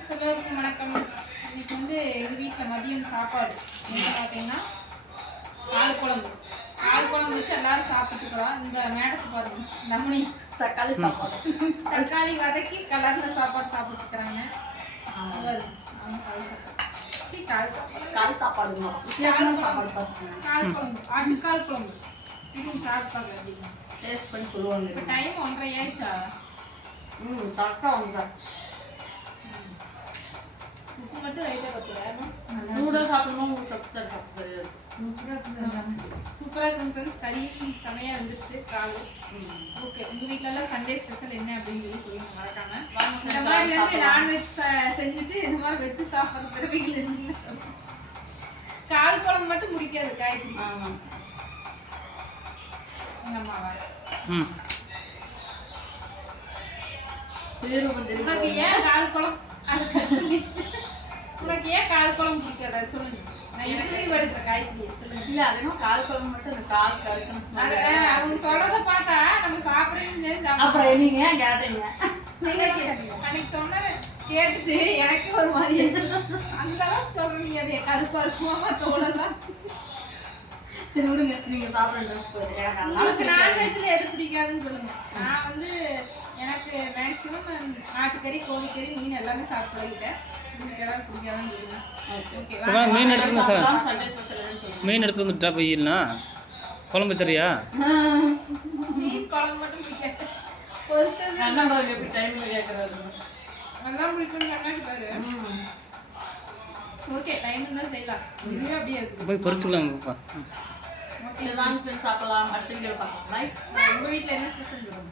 Friends எல்லோருக்கும் வணக்கம். இன்னைக்கு வந்து எங்கள் வீட்டில் மதியம் சாப்பாடு என்ன பார்த்தீங்கன்னா ஆள் குழம்பு வச்சு எல்லாரும் சாப்பிட்டுக்கிறோம். இந்த மேடத்தை பாருங்க, நம்மளி தக்காளி சாப்பாடு தக்காளி வதக்கி கலர்ந்த சாப்பாடு சாப்பிட்டுக்கிறாங்க. கால் சாப்பாடு வித்தியாசமான சாப்பாடு பார்த்துக்கோங்க. கால் குழம்பு ஆட்டுக்கால் குழம்பு இதுவும் சாப்பிட்டாங்க அப்படின்னு டேஸ்ட் பண்ணி சொல்லுவாங்க. இப்போ டைம் 1:30 ஆயிடுச்சா? கரெக்டாக வந்துதான். உப்பு மட்டும் ரைட்டாக பத்துறேன். சூடாக சாப்பிடணும். உங்களுக்கு சாப்பிட்டு சூப்பராக இருக்கும். கறியும் செமையாக வந்துருச்சு கால். ஓகே, உங்கள் வீட்டிலலாம் சண்டே ஸ்பெஷல் என்ன அப்படின்னு சொல்லுங்க மறக்காம. இந்த மாதிரி வந்து நான்வெஜ் செஞ்சுட்டு இந்த மாதிரி வச்சு சாப்பிட்ற பிறவைகள் இருந்துன்னு சொல்லுங்க. கால் குழம்பு மட்டும் முடிக்காது காய்கறி. எங்கள் அம்மாவா உனக்கு ஏன் கால் குழம்பு உனக்கு ஏன் கால் குழம்பு பிடிக்காத சொல்லுங்க. நான் எப்படி வருகிற காய்கறி சொல்லுங்க. இல்லை அதே கால் குழம்பு மட்டும் அந்த கால் கருக்கணும். அவங்க சொல்றத பார்த்தா நம்ம சாப்பிட்றேன்னு அப்புறம் நீங்க ஏன் கேட்டீங்க? அன்னைக்கு சொன்னதை கேட்டுட்டு எனக்கு ஒரு மாதிரி அந்த அளவுக்கு சொல்ற நீ அது கருப்பா இருக்குமாமா தோலெல்லாம். சரி விடுங்க, நீங்க சாப்பிடுங்க. உங்களுக்கு நான்வெஜ்ல எது பிடிக்காதுன்னு சொல்லுங்க. நான் வந்து எனக்கு மேக்ஸிமம் ஆட்டுக்கறி, கோழிக்கறி, மீன் எல்லாமே சாப்பிட்டு பழகிட்டேன். உங்களுக்கு எதாவது பிடிக்காதுன்னு சொல்லுங்க. ஓகே, மீன் எடுத்துங்க சார். மீன் எடுத்து வந்துட்டா போயிடலா குழம்பு சரியா? மீன் குழம்பு மட்டும் பிடிக்காது. பொரிச்சது எப்படி டைம்ல கேட்கறாரு அதெல்லாம் பிடிக்கும்னு கண்ணாடி பாரு. ஓகே, டைம் இருந்தால் செய்யலாம். இதுவே அப்படியே இருக்குது. போய் பொரிச்சுக்கலாம். ஓகே, சாப்பிடலாம். அடுத்த வீடியோ பார்க்கலாம். உங்கள் வீட்டில் என்ன ஸ்பெஷல் சொல்லுங்க.